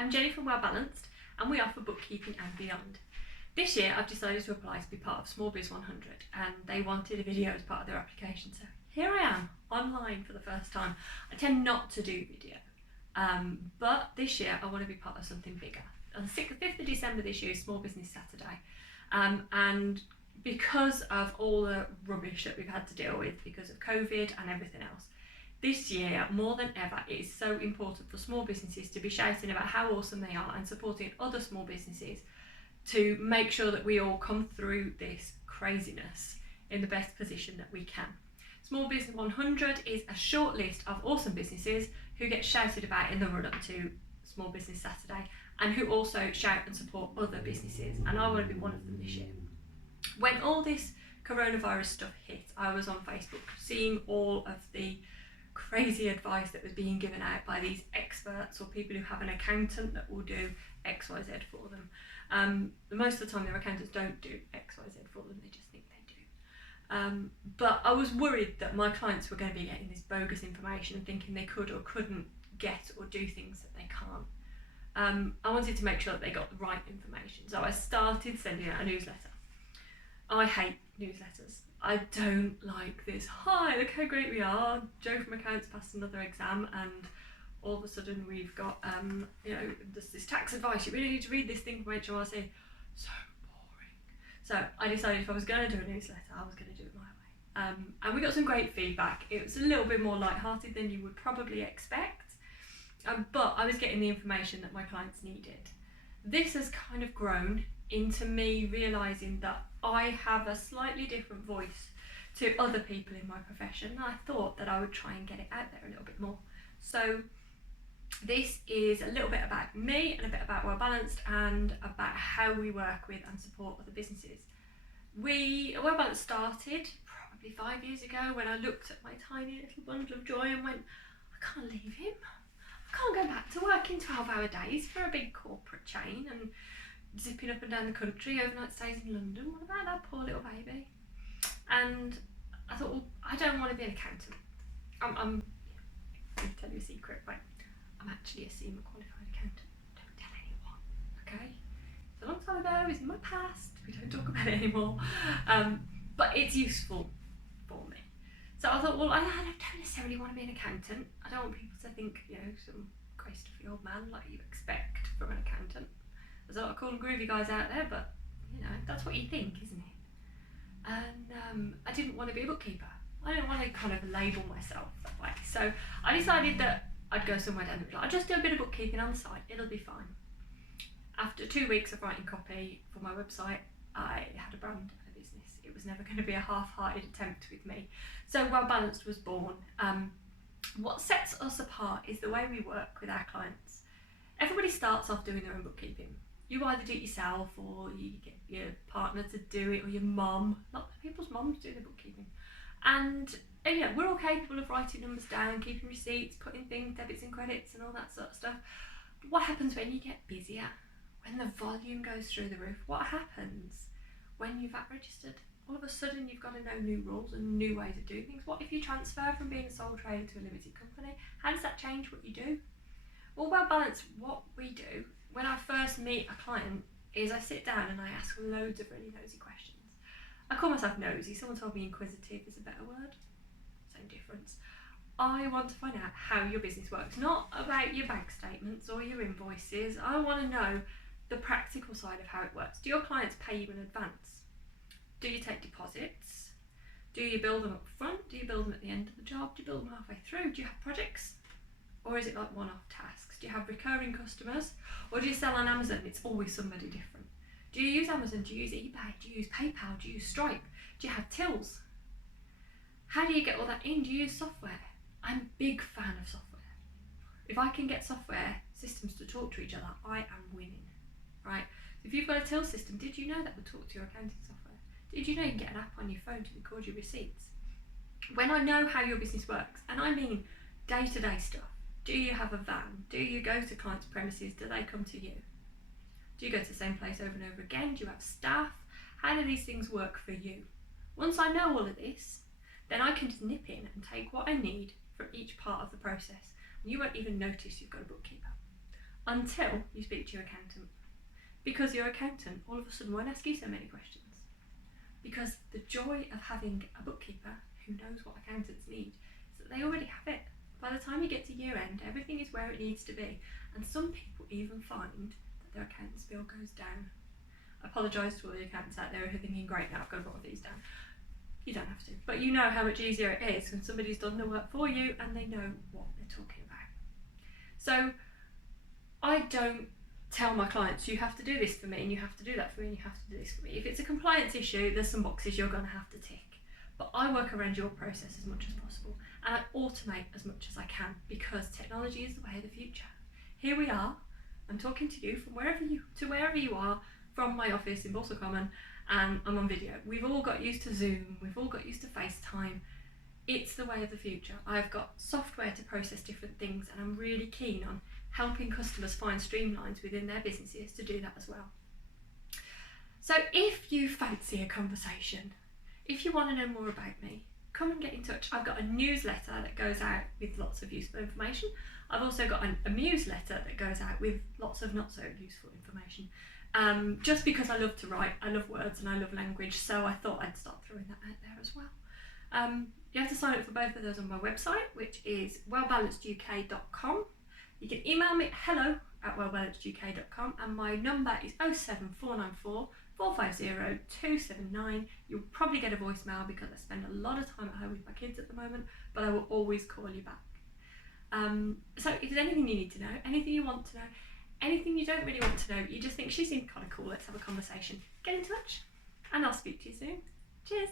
I'm Jenny from Wellbalanced, and we offer bookkeeping and beyond. This year I've decided to apply to be part of Small Biz 100, and they wanted a video as part of their application, so here I am, online for the first time. I tend not to do video, but this year I want to be part of something bigger. On the 5th of December this year is Small Business Saturday, and because of all the rubbish that we've had to deal with because of COVID and everything else, this year, more than ever, it is so important for small businesses to be shouting about how awesome they are and supporting other small businesses to make sure that we all come through this craziness in the best position that we can. Small Business 100 is a short list of awesome businesses who get shouted about in the run-up to Small Business Saturday and who also shout and support other businesses, and I want to be one of them this year. When all this coronavirus stuff hit, I was on Facebook seeing all of the crazy advice that was being given out by these experts or people who have an accountant that will do XYZ for them. Most of the time their accountants don't do XYZ for them, they just think they do. But I was worried that my clients were going to be getting this bogus information and thinking they could or couldn't get or do things that they can't. I wanted to make sure that they got the right information, so I started sending out a newsletter. I hate newsletters. I don't like this, hi, look how great we are, Joe from accounts passed another exam and all of a sudden we've got, there's this tax advice, you really need to read this thing from HMRC. So boring. So I decided if I was going to do a newsletter, I was going to do it my way. And we got some great feedback. It was a little bit more light-hearted than you would probably expect, but I was getting the information that my clients needed. This has kind of grown into me realising that I have a slightly different voice to other people in my profession, and I thought that I would try and get it out there a little bit more. So this is a little bit about me and a bit about Wellbalanced and about how we work with and support other businesses. Wellbalanced started probably 5 years ago when I looked at my tiny little bundle of joy and went, I can't leave him. I can't go back to working 12-hour days for a big corporate chain and zipping up and down the country, overnight stays in London. What about that poor little baby? And I thought, well, I don't want to be an accountant. I'm going to tell you a secret, right? I'm actually a SEMA qualified accountant. Don't tell anyone, okay? It's a long time ago, it's in my past, we don't talk about it anymore. But it's useful for me. So I thought, well, I don't necessarily want to be an accountant. I don't want people to think, some grey stuffy old man like you expect from an accountant. There's a lot of cool and groovy guys out there, but that's what you think, isn't it? And I didn't want to be a bookkeeper. I didn't want to kind of label myself that way. So I decided that I'd go somewhere down the line. I'll just do a bit of bookkeeping on the side, it'll be fine. After 2 weeks of writing copy for my website, I had a brand and a business. It was never going to be a half-hearted attempt with me. So Wellbalanced was born. What sets us apart is the way we work with our clients. Everybody starts off doing their own bookkeeping. You either do it yourself or you get your partner to do it, or your mum. Lots of people's mums do their bookkeeping. And we're all capable of writing numbers down, keeping receipts, putting things, debits and credits and all that sort of stuff. But what happens when you get busier? When the volume goes through the roof? What happens when you've VAT registered? All of a sudden you've got to know new rules and new ways of doing things. What if you transfer from being a sole trader to a limited company? How does that change what you do? Well, Wellbalanced, what we do when I first meet a client is I sit down and I ask loads of really nosy questions. I call myself nosy, someone told me inquisitive is a better word, same difference. I want to find out how your business works, not about your bank statements or your invoices. I want to know the practical side of how it works. Do your clients pay you in advance? Do you take deposits? Do you build them up front? Do you build them at the end of the job? Do you build them halfway through? Do you have projects? Or is it like one-off tasks? Do you have recurring customers? Or do you sell on Amazon? It's always somebody different. Do you use Amazon? Do you use eBay? Do you use PayPal? Do you use Stripe? Do you have tills? How do you get all that in? Do you use software? I'm a big fan of software. If I can get software systems to talk to each other, I am winning, right? If you've got a till system, did you know that would talk to your accounting software? Did you know you can get an app on your phone to record your receipts? When I know how your business works, and I mean day-to-day stuff, do you have a van? Do you go to clients' premises? Do they come to you? Do you go to the same place over and over again? Do you have staff? How do these things work for you? Once I know all of this, then I can just nip in and take what I need from each part of the process. And you won't even notice you've got a bookkeeper. until you speak to your accountant. Because your accountant all of a sudden won't ask you so many questions. Because the joy of having a bookkeeper who knows what accountants need is that they already have it. By the time you get to year end, everything is where it needs to be. And some people even find that their accountant's bill goes down. I apologise to all the accountants out there who are thinking, great, now I've got to put all these down. You don't have to. But you know how much easier it is when somebody's done the work for you and they know what they're talking about. So I don't tell my clients, you have to do this for me and you have to do that for me and you have to do this for me. If it's a compliance issue, there's some boxes you're going to have to tick. But I work around your process as much as possible and I automate as much as I can because technology is the way of the future. Here we are, I'm talking to you from wherever you are, from my office in Balsall Common, and I'm on video. We've all got used to Zoom, we've all got used to FaceTime. It's the way of the future. I've got software to process different things and I'm really keen on helping customers find streamlines within their businesses to do that as well. So if you fancy a conversation, if you want to know more about me, come and get in touch. I've got a newsletter that goes out with lots of useful information. I've also got a newsletter that goes out with lots of not so useful information. Just because I love to write, I love words and I love language, so I thought I'd start throwing that out there as well. You have to sign up for both of those on my website, which is wellbalanceduk.com. You can email me hello@wellbalanceduk.com and my number is 07494 450 279. You'll probably get a voicemail because I spend a lot of time at home with my kids at the moment, but I will always call you back. So if there's anything you need to know, anything you want to know, anything you don't really want to know, you just think she seemed kind of cool, let's have a conversation, get in touch and I'll speak to you soon. Cheers.